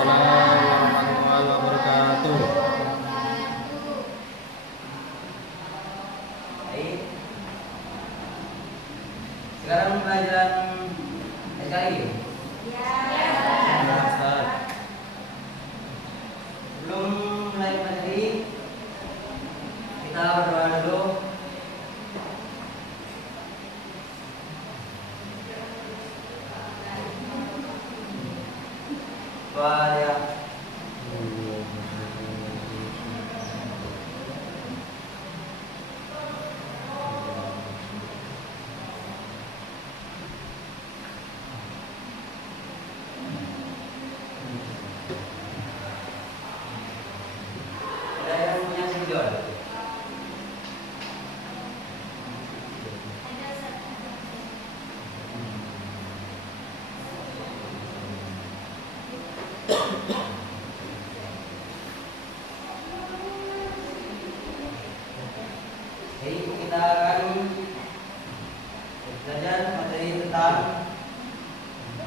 warahmatullahi wabarakatuh. Baik. Sekarang pelajaran SKI. Ya, Ustaz. Sebelum mulai materi, kita berdoa dulu. Doa ya. Ada yang punya sejol? Jadi kita akan belajar materi tentang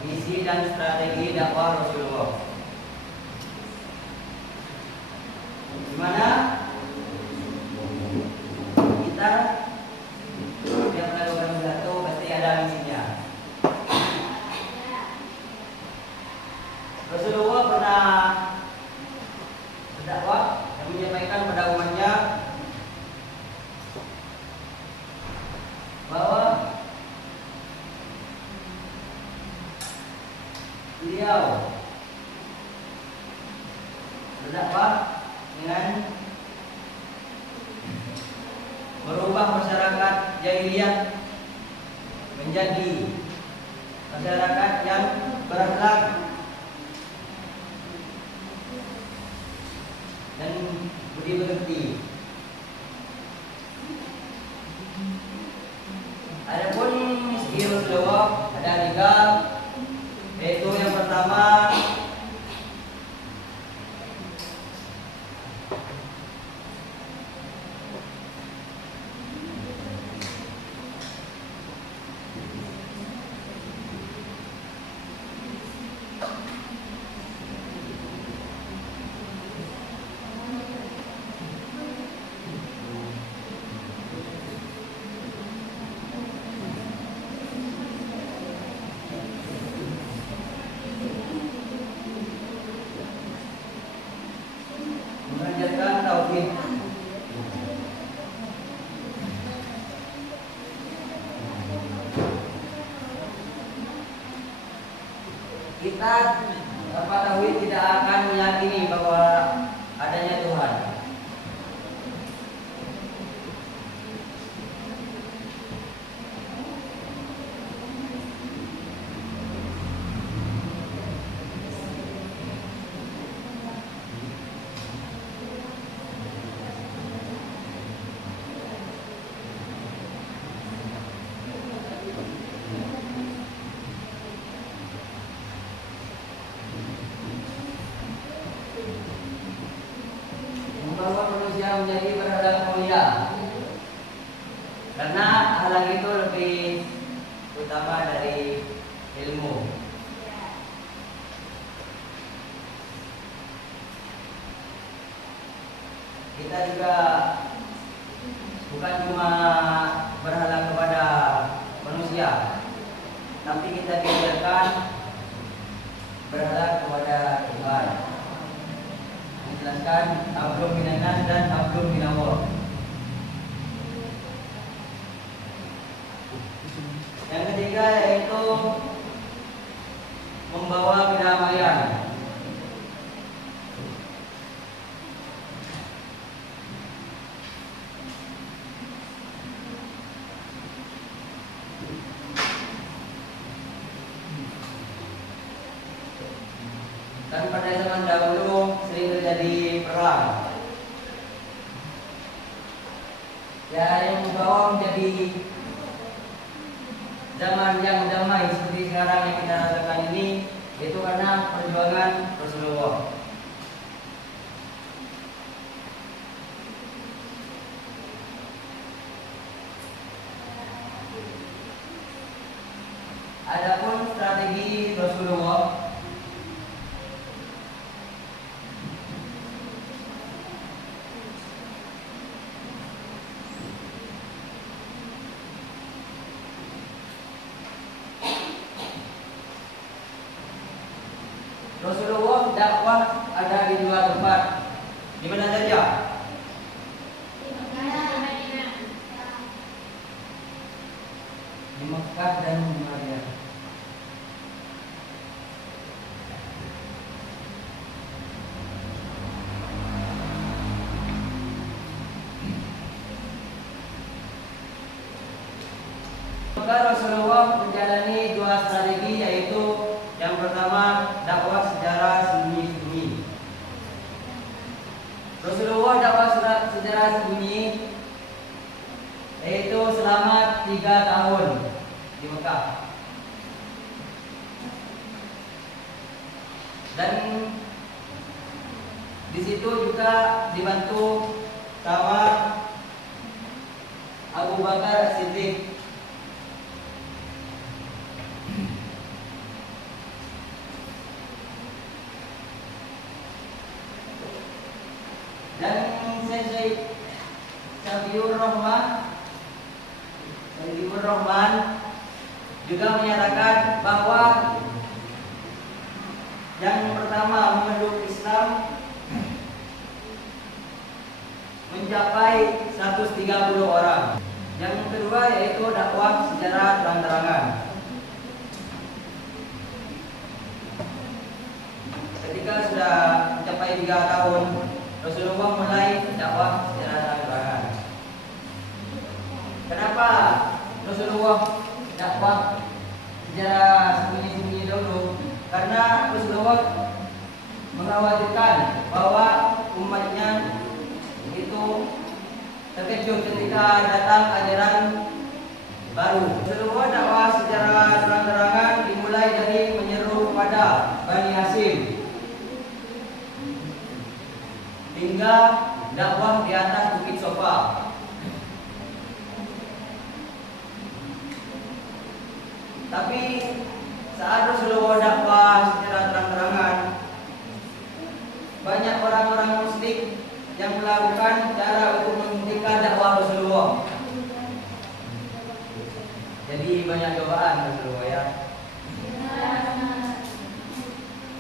visi dan strategi dakwah Rasulullah. Di mana kita setiap melakukan sesuatu pasti ada misinya. Rasulullah pernah berdakwah dan menyampaikan pada umatnya bahwa beliau berdakwah dengan merubah masyarakat jahiliyah menjadi masyarakat yang berakhlak dan budi pekerti. Adapun misi Rasulullah ada 3, yaitu yang pertama mengajarkan tauhid. Kita tanpa tauhid tidak akan meyakini bahwa adanya Tuhan. Membawa manusia menjadi berhalang mulia, karena halang itu lebih utama dari ilmu. Kita juga bukan cuma berhalang kepada manusia, tapi kita diajarkan berhalang kepada Tuhan. Menjelaskan hablum minanas dan hablum minallah. Yang ketiga yaitu membawa kedamaian. Dan pada zaman dahulu sering terjadi perang. Ya, yang membawa menjadi zaman yang damai seperti sekarang yang kita rasakan ini, itu karena perjuangan Rasulullah. Adapun strategi Rasulullah dia? Di Mekah dan di Madinah. Maka Rasulullah menjalani dua strategi, yaitu yang pertama dakwah secara sembunyi-sembunyi. Rasulullah dakwah secara sembunyi yaitu selama 3 tahun di Mekah. Dan di situ juga dibantu sama Abu Bakar Siddiq. Dan Syekh Sabiur Rahman juga menyatakan bahwa yang pertama memeluk Islam mencapai 130 orang. Yang kedua yaitu dakwah secara terang-terangan. Ketika sudah mencapai 3 tahun, Rasulullah mulai dakwah secara terang-terangan. Kenapa Rasulullah dakwah secara sembunyi-sembunyi dulu? Karena Rasulullah mengkhawatirkan bahwa umatnya itu terkejut ketika datang ajaran baru. Rasulullah dakwah secara terang-terangan dimulai dari menyeru kepada Bani Hashim hingga dakwah di atas Bukit Sofa. Tapi saat Rasulullah dakwah secara terang-terangan, banyak orang-orang musyrik yang melakukan cara untuk menghentikan dakwah Rasulullah. Jadi banyak cobaan Rasulullah ya.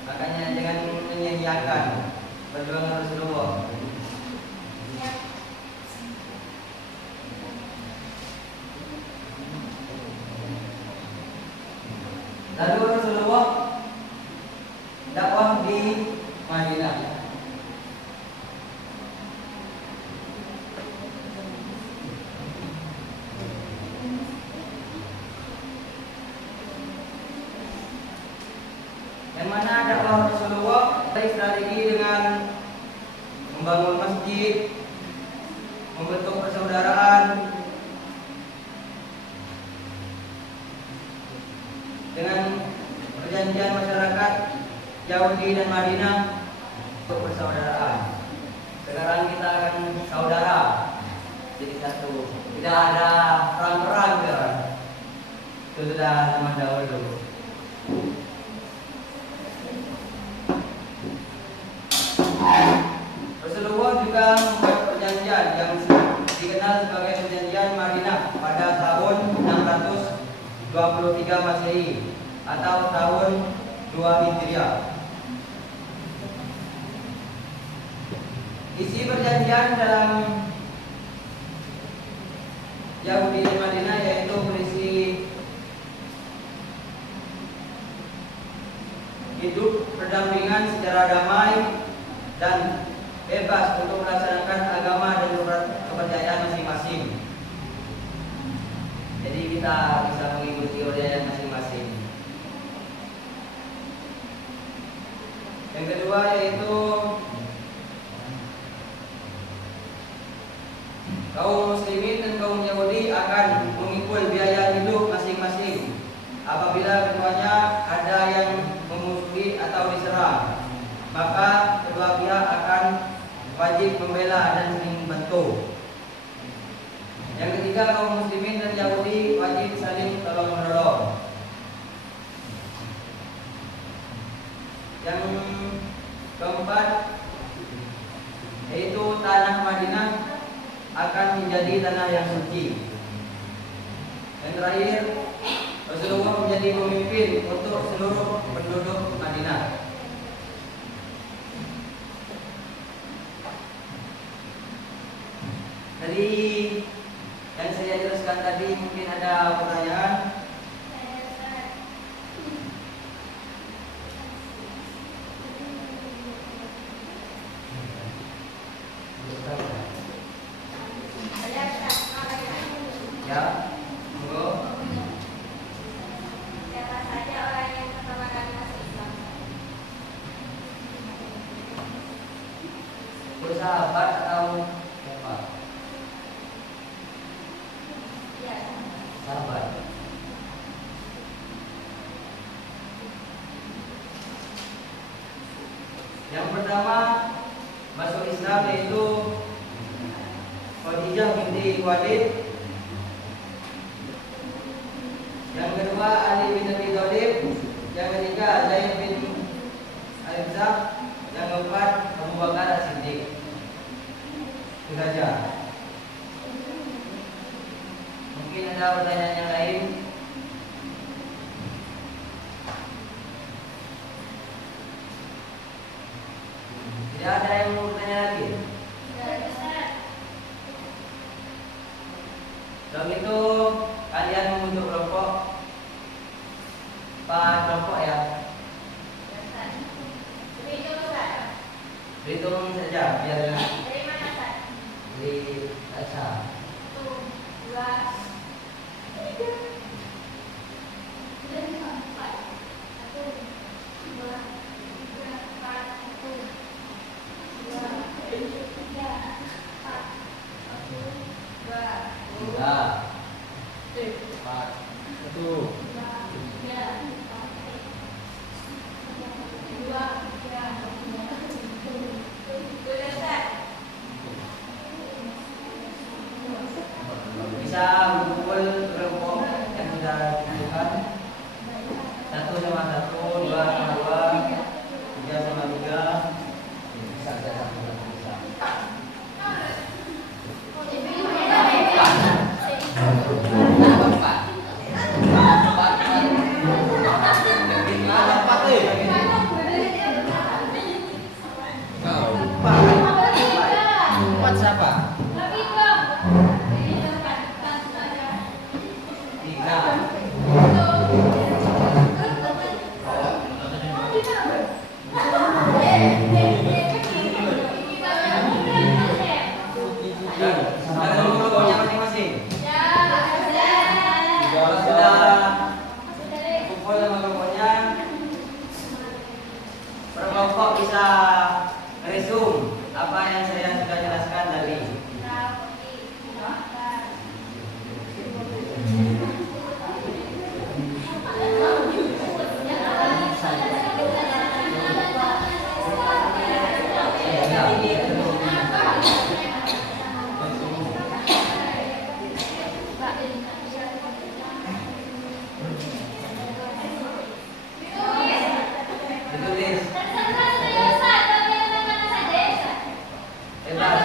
Makanya jangan menyia-nyiakan perjuangan Rasulullah. Lalu Rasulullah dakwah di Madinah. Yang mana dakwah Rasulullah dari strategi dengan membangun masjid, membentuk persaudaraan, dengan perjanjian masyarakat Yahudi dan Madinah untuk persaudaraan. Sekarang kita akan saudara, jadi satu. Tidak ada perang-perang sekarang. Itu sudah zaman dahulu. Rasulullah juga membuat perjanjian yang dikenal sebagai perjanjian Madinah pada tahun 623 Masehi atau tahun 2 Hijriah. Isi perjanjian dalam Yahudi dan Madinah yaitu berisi hidup berdampingan secara damai dan bebas untuk melaksanakan agama dan kepercayaan masing-masing. Jadi kita bisa mengikuti kepercayaan masing-masing. Yang kedua yaitu kaum muslimin dan kaum Yahudi akan memikul biaya hidup masing-masing apabila keduanya ada yang memusuhi atau diserang. Maka kedua pihak akan wajib membela dan saling membantu. Yang ketiga, kaum muslimin dan Yahudi wajib saling tolong menolong. Yang keempat yaitu tanah Madinah akan menjadi tanah yang suci. Yang terakhir, Rasulullah menjadi pemimpin untuk seluruh penduduk Madinah. Dari yang saya jelaskan tadi mungkin ada pertanyaan. Ya, monggo. Siapa saja orang yang pertama kali masuk Islam? Bersahabat atau siapa? Ya. Sahabat. Yang pertama masuk Islam yaitu Khadijah binti Khuwailid. Yang kedua Ali bin Abi Thalib. Yang ketiga Zaid bin Harithah. Yang keempat Abu Bakar As-Siddiq. Itu saja. Mungkin ada pertanyaan yang lain. Tidak ada yang mau bertanya lagi. Kalau itu kalian mengunjuk kelompok, Pak kelompok ya, berhitung saja biar Dari mana, Pak? di baca. 1, 2, 3, 4, 1, 2, 3, 4, 1, 2, 3, 4, 1, 2, Tiga, empat, satu. Bisa mengumpul kelompok yang sudah ditentukan. 1 sama 1, 2 sama 2, 3 sama 3. Bisa, bisa. Empat siapa? Tiga. Ada kelompoknya masing-masing. Kalau sudah kumpul sama kelompoknya, per kelompok bisa resume apa yang saya sudah jelaskan tadi. Ditulis. Bebas.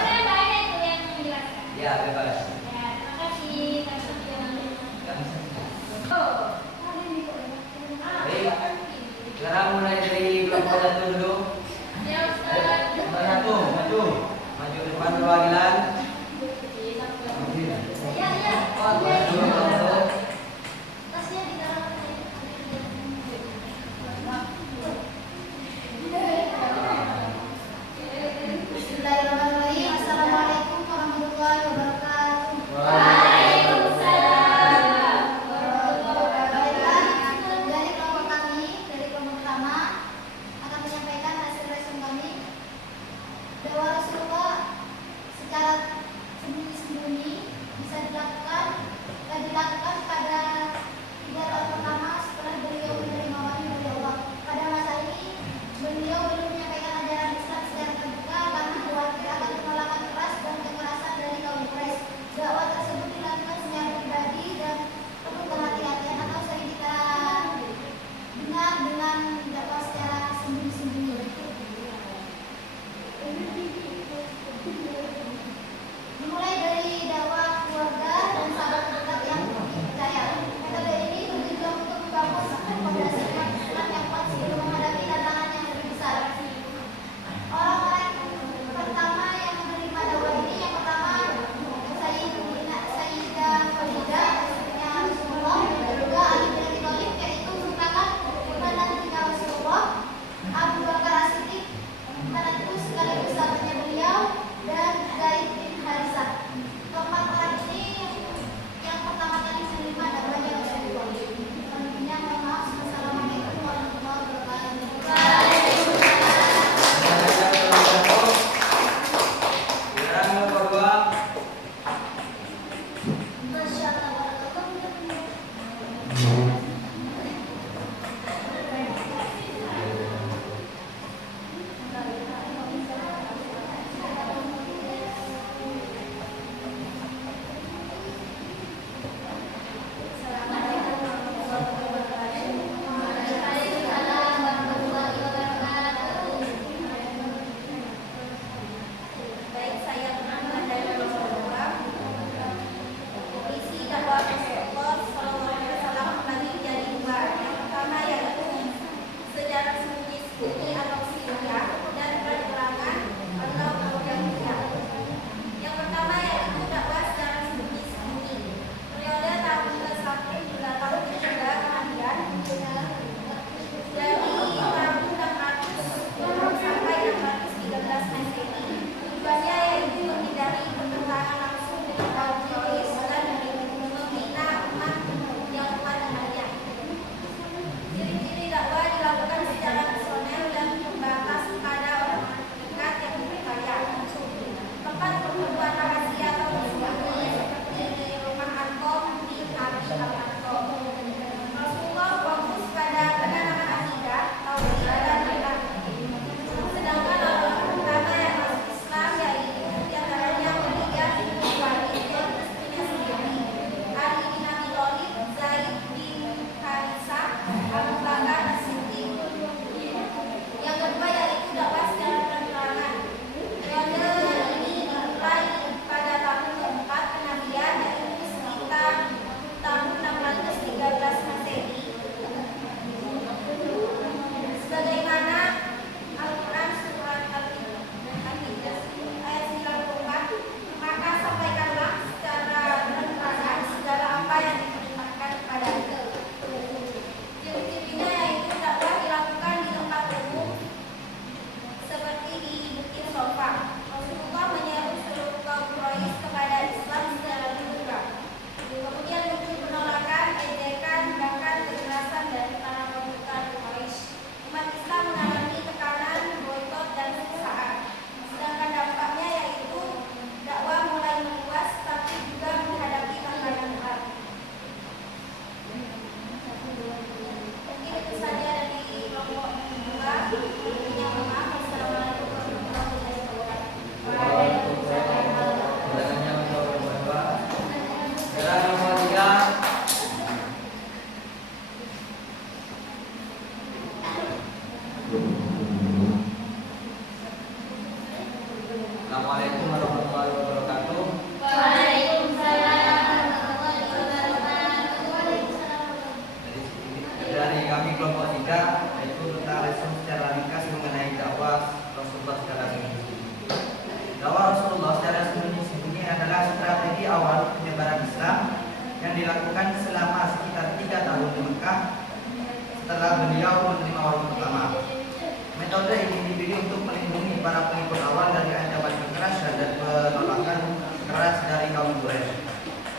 Ya, bebas. Baik. Sekarang mulai dari kelompok 1 dulu. Kelompok 1, maju. Maju ke depan perwakilan. Bismillahirrahmanirrahim. Assalamualaikum warahmatullahi wabarakatuh. Baiklah, dari kelompok kami, dari kelompok pertama akan menyampaikan hasil resume kami bahwa Rasulullah secara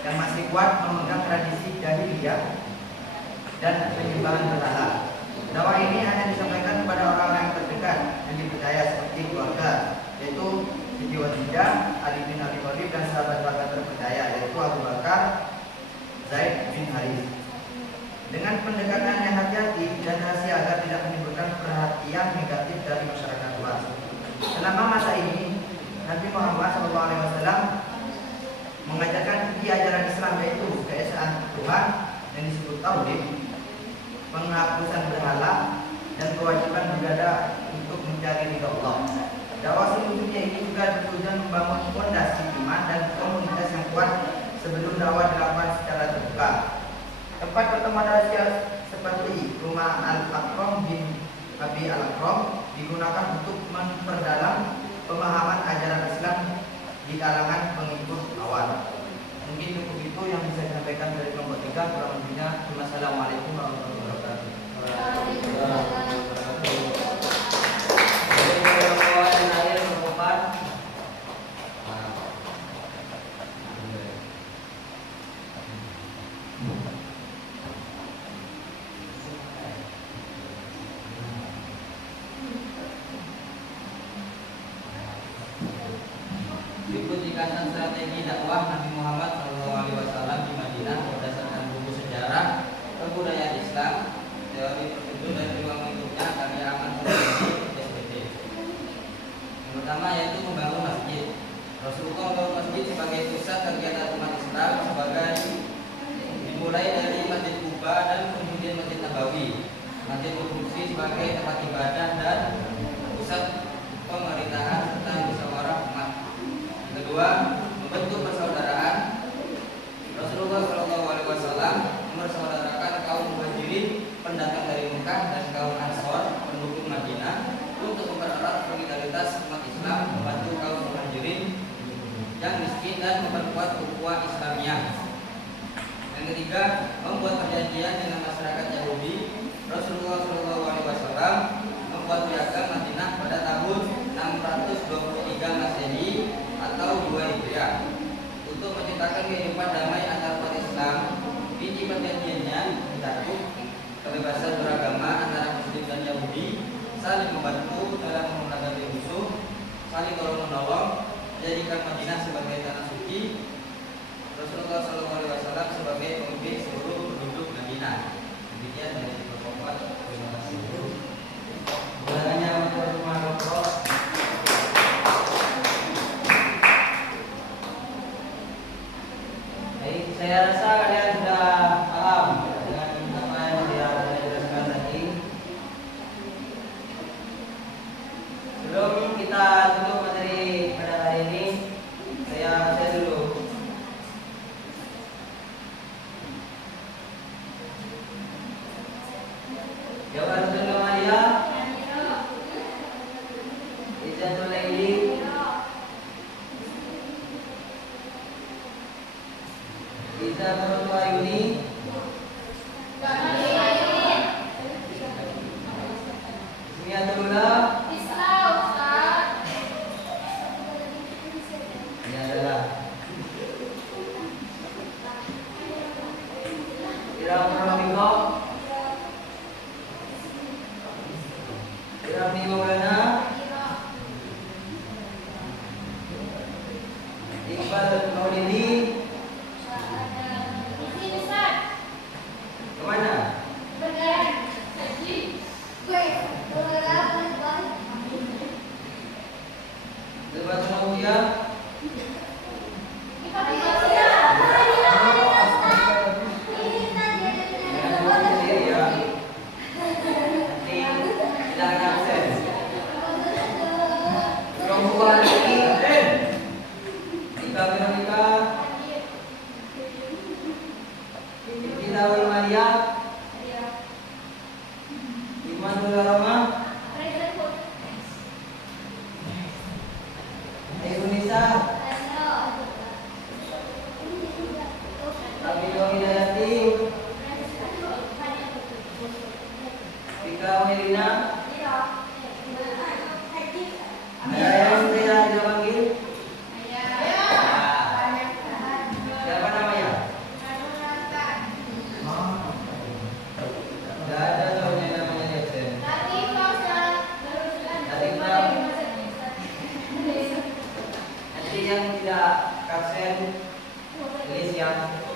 yang masih kuat memegang tradisi jahiliyah dan penyembahan berhala. Dakwah ini hanya disampaikan kepada orang-orang yang terdekat yang dipercaya seperti keluarga, yaitu Siti Khadijah, Ali bin Abi Thalib dan sahabat-sahabat terpercaya, yaitu Abu Bakar, Zaid bin Harith. Dengan pendekatan yang hati-hati dan rahasia agar tidak menimbulkan perhatian negatif dari masyarakat luas. Selama masa ini, Nabi Muhammad SAW mengajarkan inti ajaran Islam, yaitu keesaan Tuhan yang disebut tauhid, penghapusan berhala, dan kewajiban beribadah untuk mencari ridha Allah. Dakwah sebelumnya ini juga bertujuan membangun fondasi iman dan komunitas yang kuat sebelum dakwah dilakukan secara terbuka. Tempat pertemuan rahasia seperti rumah Al-Aqram bin Abi Al-Aqram digunakan untuk memperdalam pemahaman ajaran Islam di kalangan pengikut awal. Mungkin cukup itu yang bisa disampaikan dari kelompok 3. Kurang lebihnya, wassalamualaikum warahmatullahi wabarakatuh. Berikut ringkasan strategi dakwah Nabi Muhammad SAW di Madinah berdasarkan buku sejarah kebudayaan Islam, teori prosedur dan ruang lingkupnya karya Ahmad SPT. Yang pertama yaitu membangun masjid. Rasulullah membangun masjid sebagai pusat kegiatan umat Islam sebagai dimulai dari Masjid Kuba dan kemudian Masjid Nabawi. Masjid berfungsi sebagai tempat ibadah dan pusat pemerintahan serta musyawarah umat. Kedua, membentuk persaudaraan. Rasulullah SAW mempersaudarakan kaum Muhajirin pendatang dari Mekah dan kaum Ansor penduduk Madinah untuk mempererat solidaritas umat Islam, membantu kaum Muhajirin yang miskin dan memperkuat ukhuwah Islamiyah. Yang ketiga, membuat perjanjian dengan masyarakat Yahudi. Rasulullah SAW membuat piagam Madinah pada tahun 623 Masehi atau 2 Hijriah untuk menciptakan kehidupan damai antar umat Islam. Inti perjanjiannya mencakup kebebasan beragama antara Muslim dan Yahudi, saling membantu dalam menghadapi musuh, saling tolong menolong, menjadikan Madinah sebagai tanah suci, Rasulullah SAW sebagai pemimpin seluruh penduduk Madinah. Demikian dari kelompok. Terima kasih. Bulannya untuk rumah rokok. Saya rasa kalian sudah paham dengan apa yang saya jelaskan tadi. Sebelum kita tutup materi pada hari ini, saya dulu. Jawaban Maria, Izatul Laili, Iza Barotu Ayuni, Ismiatullah. Ini adalah Iraq Iraqni Maulana, Iqbal Maulidi. Kemana? Debat Nautia. Siapa namanya? Indonesia